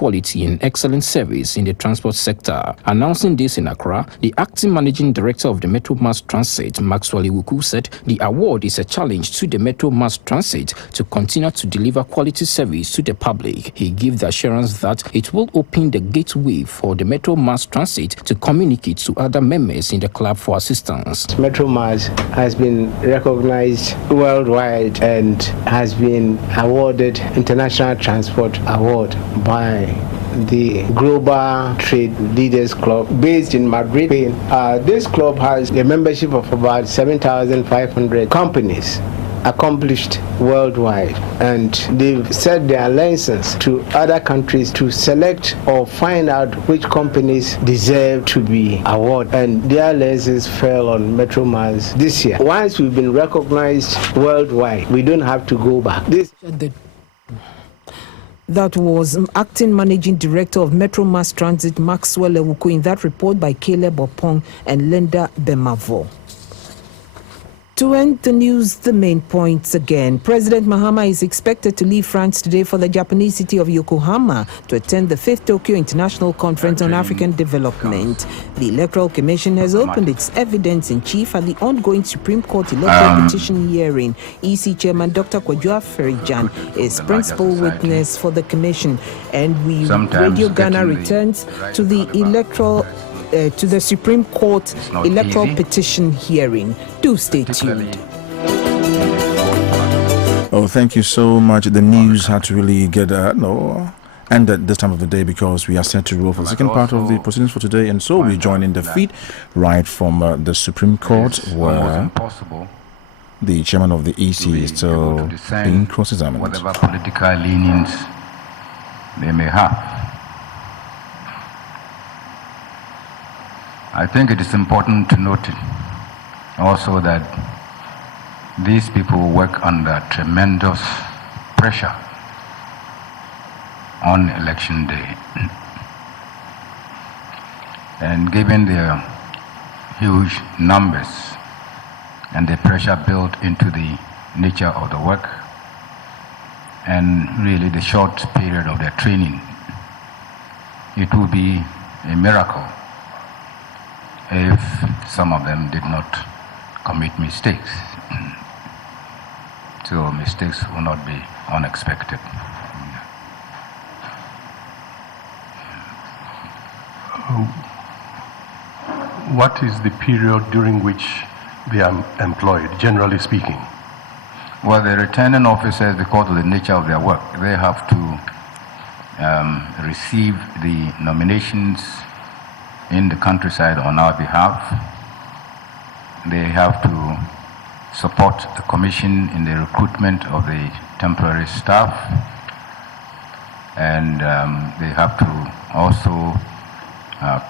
quality and excellent service in the transport sector. Announcing this in Accra, the acting managing director of the Metro Mass Transit, Maxwell Iwuku, said the award is a challenge to the Metro Mass Transit to continue to deliver quality service to the public. He gave the assurance that it will open the gateway for the Metro Mass Transit to communicate to other members in the club for assistance. Metro Mass has been recognized worldwide and has been awarded International Transport Award by the Global Trade Leaders Club based in Madrid, Spain. This club has a membership of about 7,500 companies accomplished worldwide, and they've set their license to other countries to select or find out which companies deserve to be awarded, and their license fell on Metro Mass this year. Once we've been recognized worldwide, we don't have to go back. That was acting managing director of Metro Mass Transit, Maxwell Iwuku, in that report by Caleb Opong and Linda Bemavo. To end the news, the main points again. President Mahama is expected to leave France today for the Japanese city of Yokohama to attend the 5th Tokyo International Conference on African Development. The Electoral Commission has opened its evidence-in-chief at the ongoing Supreme Court electoral petition hearing. EC Chairman Dr. Afari Gyan is principal witness for the commission. And Radio Ghana returns to the electoral to the Supreme Court electoral petition hearing. Do stay tuned. Oh, thank you so much. The news had to really get end at this time of the day because we are set to roll for the second part of the proceedings for today, and so we join in the feed right from the Supreme Court, where the chairman of the EC is still being cross-examined. Whatever political leanings they may have. I think it is important to note also that these people work under tremendous pressure on election day. And given their huge numbers and the pressure built into the nature of the work and really the short period of their training, it would be a miracle if some of them did not commit mistakes. So mistakes will not be unexpected. What is the period during which they are employed, generally speaking? Well, the returning officers, because of the nature of their work, they have to receive the nominations in the countryside on our behalf. They have to support the commission in the recruitment of the temporary staff, and they have to also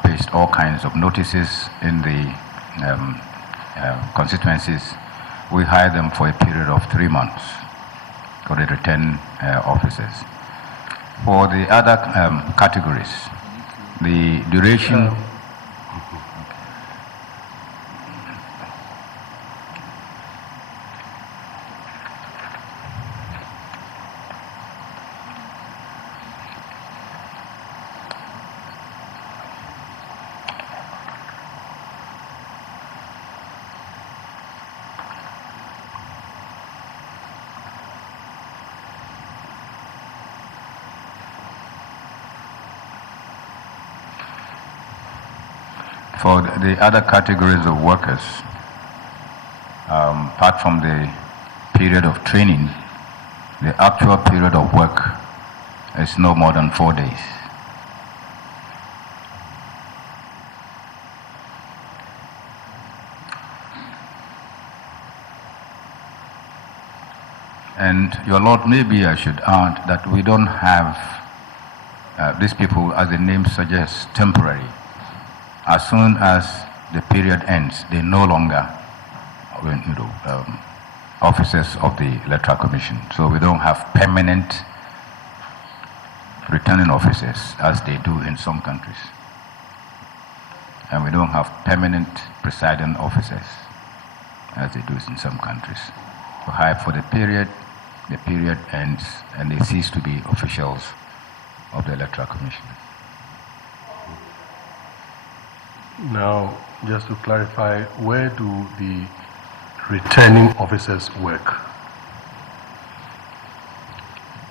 paste all kinds of notices in the constituencies. We hire them for a period of 3 months for the return officers. For the other categories, the duration for the other categories of workers, apart from the period of training, the actual period of work is no more than 4 days. And your Lord, maybe I should add that we don't have these people, as the name suggests, temporary. As soon as the period ends, they no longer officers of the Electoral Commission. So we don't have permanent returning officers as they do in some countries. And we don't have permanent presiding officers as they do in some countries. We hire for the period ends, and they cease to be officials of the Electoral Commission. Now, just to clarify, where do the returning officers work?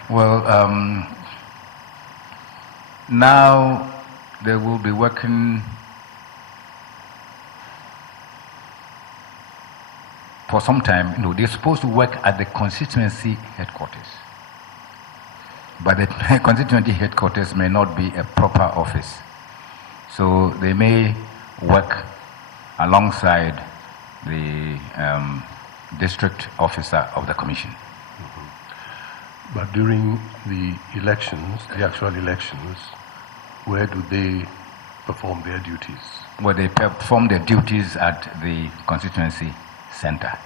Well, now they will be working for some time. You know, they're supposed to work at the constituency headquarters, but the constituency headquarters may not be a proper office, so they may work alongside the district officer of the commission. But during the elections, the actual elections, where do they perform their duties? Well, they perform their duties at the constituency center.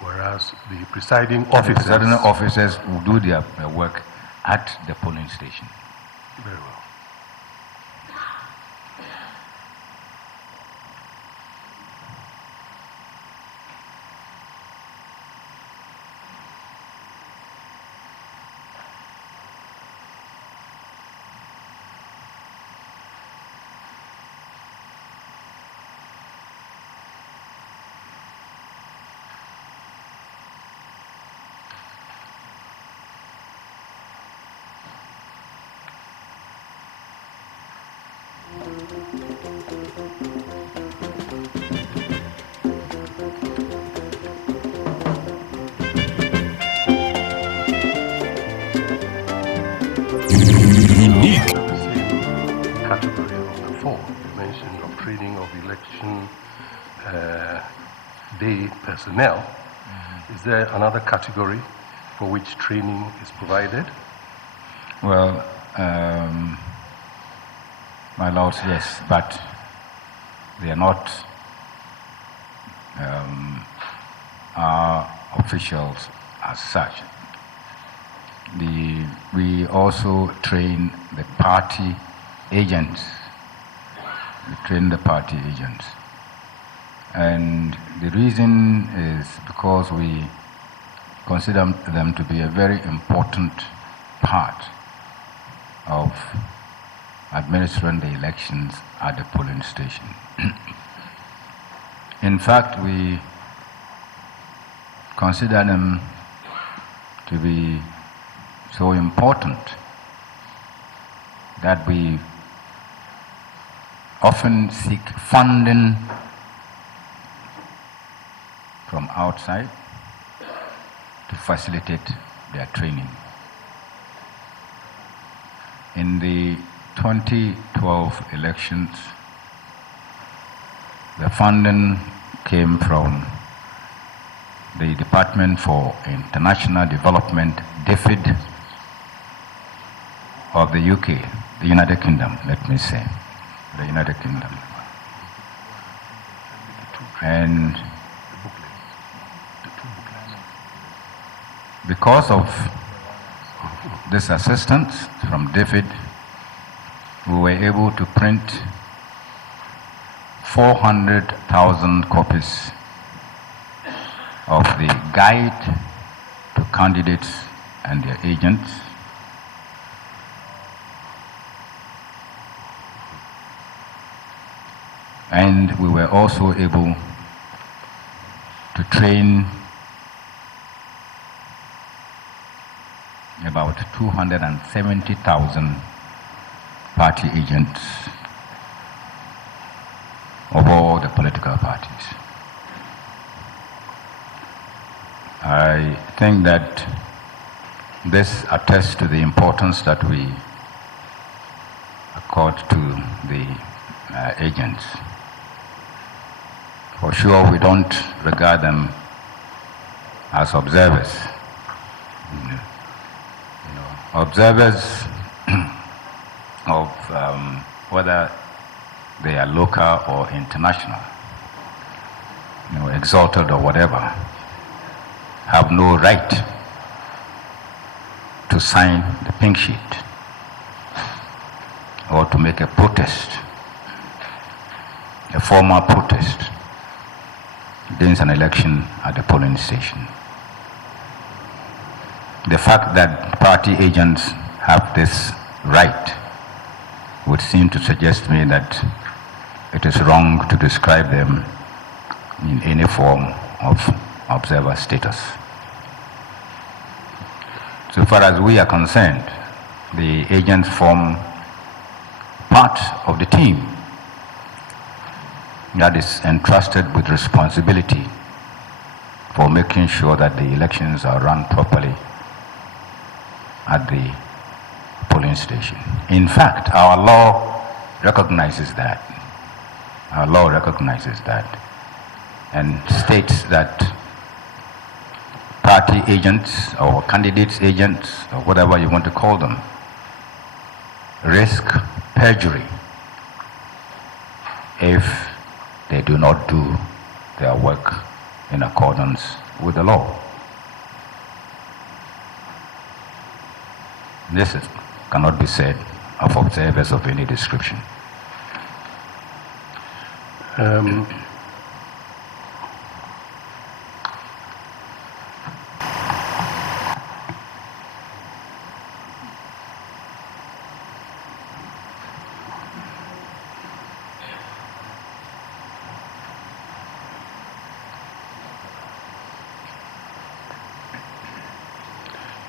Whereas the presiding officers... The presiding officers will do their work at the polling station. Very well. Category of the four you mentioned of training of election day personnel. Is there another category for which training is provided? Well, my lords, yes, but they are not our officials as such. We also train the party agents. We train the party agents. And the reason is because we consider them to be a very important part of administering the elections at the polling station. In fact, we consider them to be so important that we often seek funding from outside to facilitate their training. In the 2012 elections, the funding came from the Department for International Development, DFID, of the UK, the United Kingdom, let me say, the United Kingdom. And because of this assistance from DFID, we were able to print 400,000 copies of the guide to candidates and their agents, and we were also able to train about 270,000 party agents of all the political parties. I think that this attests to the importance that we accord to the agents. For sure, we don't regard them as observers. Observers of whether they are local or international, exalted or whatever, have no right to sign the pink sheet or to make a protest, a formal protest against an election at the polling station. The fact that party agents have this right would seem to suggest to me that it is wrong to describe them in any form of observer status. So far as we are concerned, the agents form part of the team that is entrusted with responsibility for making sure that the elections are run properly at the polling station. In fact, our law recognizes that. Our law recognizes that and states that party agents or candidates agents or whatever you want to call them risk perjury if they do not do their work in accordance with the law. This cannot be said of observers of any description.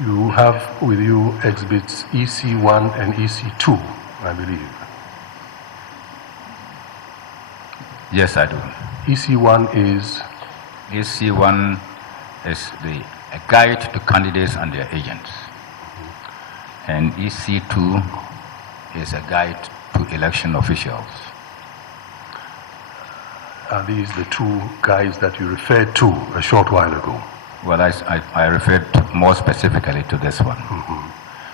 You have with you exhibits EC1 and EC2, I believe. Yes, I do. EC1 is? EC1 is a guide to candidates and their agents. And EC2 is a guide to election officials. Are these the two guides that you referred to a short while ago? Well, I referred more specifically to this one,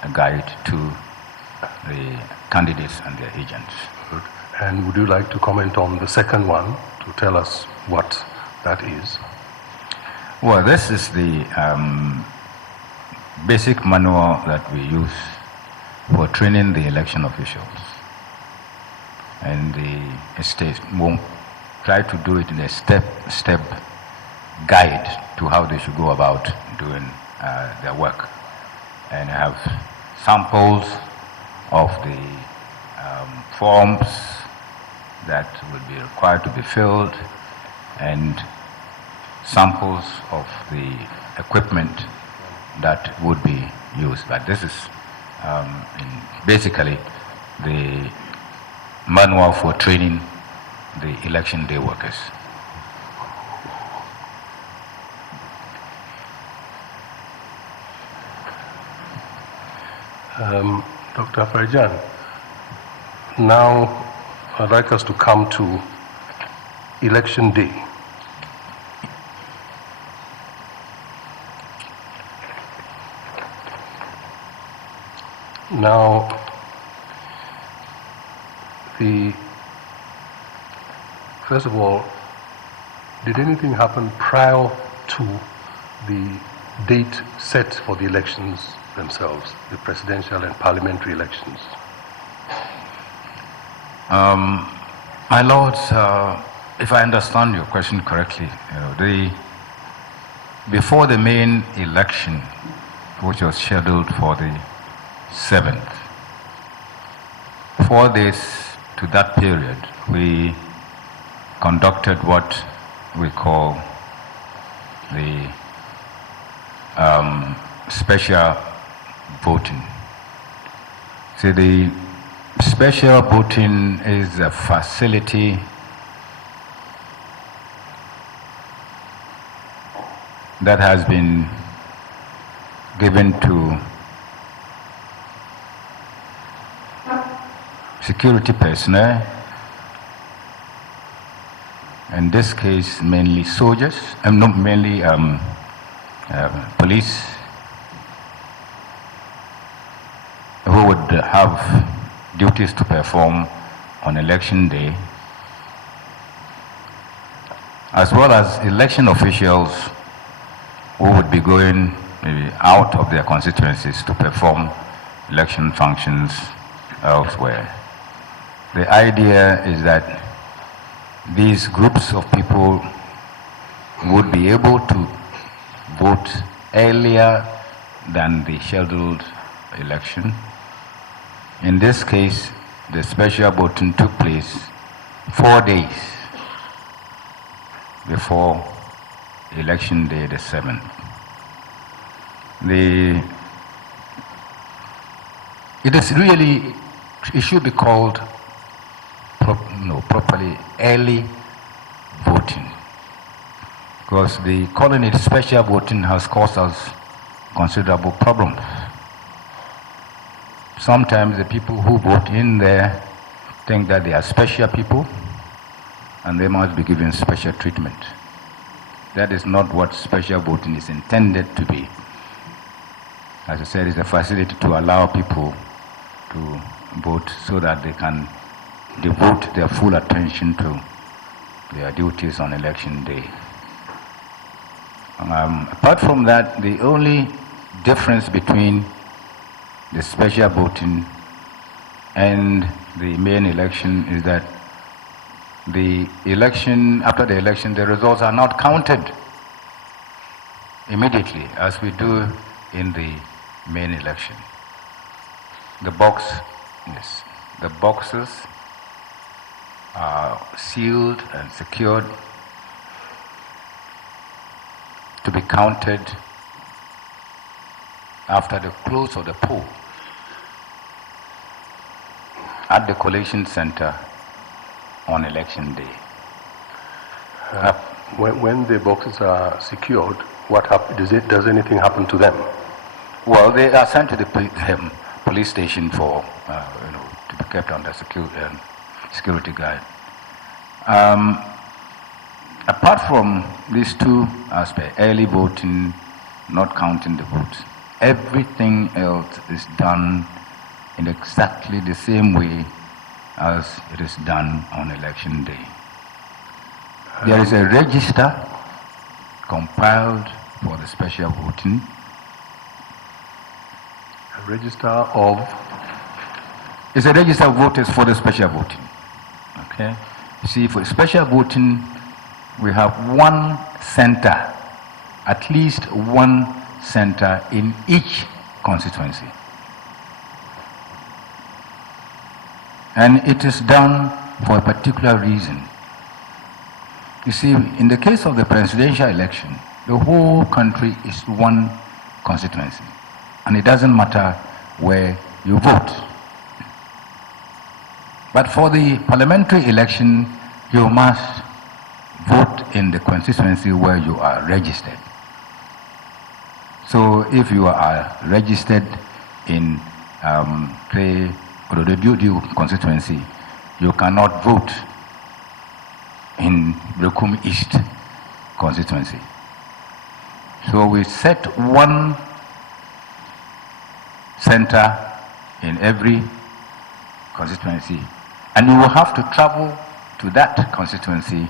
a guide to the candidates and their agents. Good. And would you like to comment on the second one to tell us what that is? Well, this is the basic manual that we use for training the election officials. And the state will try to do it in a step-step guide to how they should go about doing their work. And I have samples of the forms that will be required to be filled and samples of the equipment that would be used. But this is basically the manual for training the election day workers. Dr. Afari Gyan, now I'd like us to come to election day. Now, first of all, did anything happen prior to the date set for the elections themselves, the presidential and parliamentary elections? My lords, if I understand your question correctly, before the main election, which was scheduled for the 7th, 4 days to that period, we conducted what we call the special voting. See, the special voting is a facility that has been given to security personnel, in this case mainly soldiers, mainly police, who would have duties to perform on election day, as well as election officials who would be going maybe out of their constituencies to perform election functions elsewhere. The idea is that these groups of people would be able to vote earlier than the scheduled election In this case, the special voting took place 4 days before election day, the 7th. It should be called properly early voting, because the calling it special voting has caused us considerable problems. Sometimes the people who vote in there think that they are special people and they must be given special treatment. That is not what special voting is intended to be. As I said, it's a facility to allow people to vote so that they can devote their full attention to their duties on election day. Apart from that, the only difference between the special voting and the main election is that the election, after the election, the results are not counted immediately as we do in the main election. The boxes are sealed and secured to be counted after the close of the poll at the collation center on election day. When the boxes are secured, what happens? Does anything happen to them? Well, they are sent to the police station for to be kept under security guard. Apart from these two aspects, early voting, not counting the votes, everything else is done in exactly the same way as it is done on election day. There is a register compiled for the special voting. A register of? It's a register of voters for the special voting. Okay? You see, for special voting, we have one center, at least one center in each constituency. And it is done for a particular reason. You see, in the case of the presidential election, the whole country is one constituency. And it doesn't matter where you vote. But for the parliamentary election, you must vote in the constituency where you are registered. So if you are registered in, say, the Dudu constituency, you cannot vote in Rekum East constituency. So we set one center in every constituency, and you will have to travel to that constituency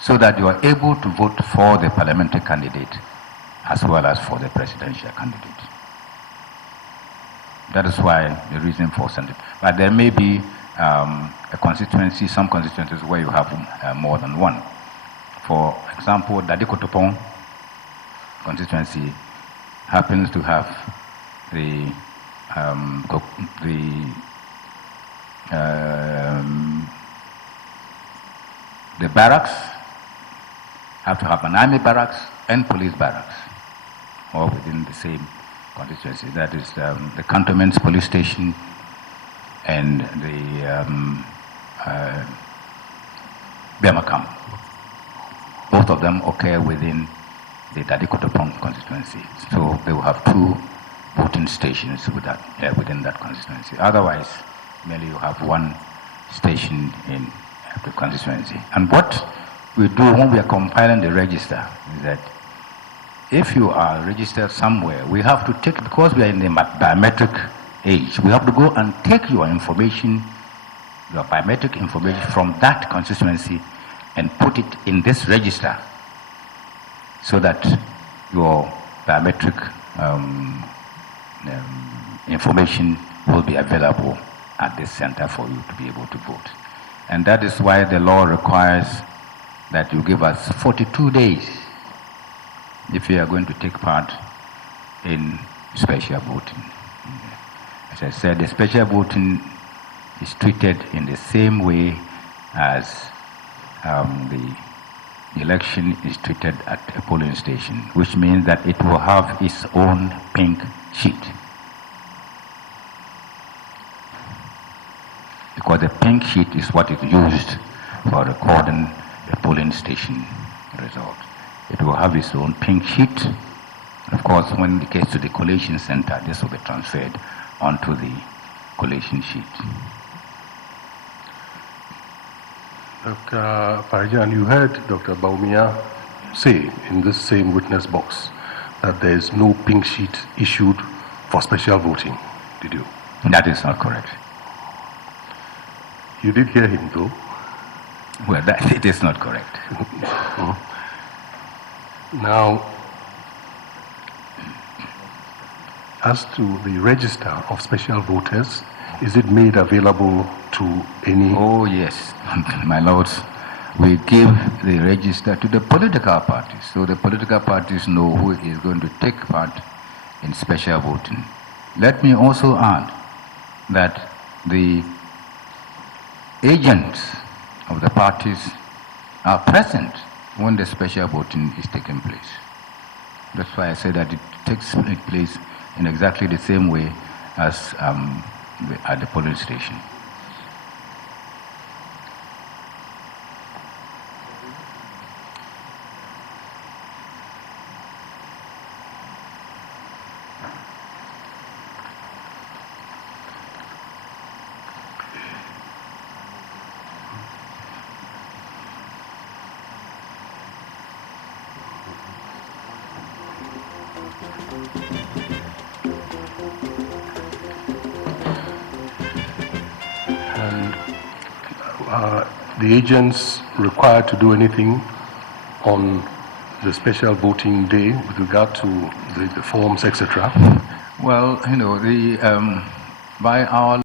so that you are able to vote for the parliamentary candidate as well as for the presidential candidate. That is why the reason for sending. But there may be a constituency, some constituencies where you have more than one. For example, Dadikotopong constituency happens to have the barracks, have to have an army barracks and police barracks, all within the same constituency. That is the cantonments police station and the Bemakam. Both of them occur within the Dadikotopong constituency. So they will have two voting stations within that constituency. Otherwise, merely you have one station in the constituency. And what we do when we are compiling the register is that if you are registered somewhere, we have to take, because we are in the biometric age, we have to go and take your information, your biometric information from that constituency and put it in this register so that your biometric information will be available at this center for you to be able to vote. And that is why the law requires that you give us 42 days if you are going to take part in special voting. As I said, the special voting is treated in the same way as the election is treated at a polling station, which means that it will have its own pink sheet. Because the pink sheet is what is used for recording the polling station result. It will have its own pink sheet. Of course, when it gets to the collation center, this will be transferred onto the collation sheet. Dr. Afari Gyan, you heard Dr. Baumia say in this same witness box that there is no pink sheet issued for special voting. Did you? That is not correct. You did hear him, though. Well, it is not correct. Now, as to the register of special voters, is it made available to any? Oh, yes, my lords. We give the register to the political parties, so the political parties know who is going to take part in special voting. Let me also add that the agents of the parties are present when the special voting is taking place. That's why I say that it takes place in exactly the same way as at the polling station. The agents required to do anything on the special voting day with regard to the forms, etc.? Well, you know, by our